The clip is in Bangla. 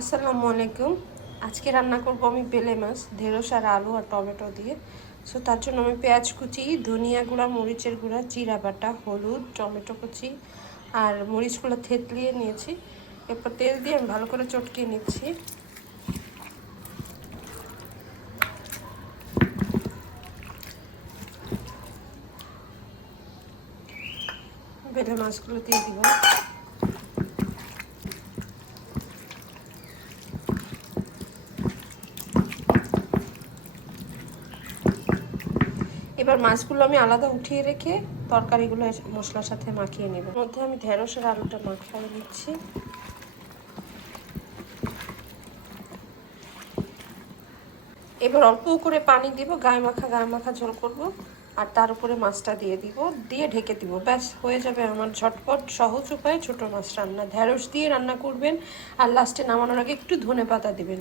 আসসালামু আলাইকুম। আজকে রান্না করব আমি বেলে মাছ, ঢেঁড়স আর আলু আর টমেটো দিয়ে। সো তার জন্য আমি পেঁয়াজ কুচি, ধনিয়া গুঁড়া, মরিচের গুঁড়া, জিরা বাটা, হলুদ, টমেটো কুচি আর মরিচগুলো থেতলিয়ে নিয়েছি। এরপর তেল দিয়ে আমি ভালো করে চটকিয়ে নিচ্ছি। বেলে মাছগুলো দিয়ে দিব। এবার মাছগুলো আমি আলাদা উঠিয়ে রেখে তরকারিগুলো মশলার সাথে মাখিয়ে নেব। এর মধ্যে আমি ঢেঁড়সের আলুটা মাখিয়ে নিচ্ছি। এবার অল্প করে পানি দিব, গায়ে মাখা ঝোল করব। আর তার উপরে মাছটা দিয়ে দিব, দিয়ে ঢেকে দিব। ব্যাস হয়ে যাবে আমার ঝটপট সহজ উপায়ে ছোটো মাছ রান্না। ঢেঁড়স দিয়ে রান্না করবেন আর লাস্টে নামানোর আগে একটু ধনেপাতা দিবেন।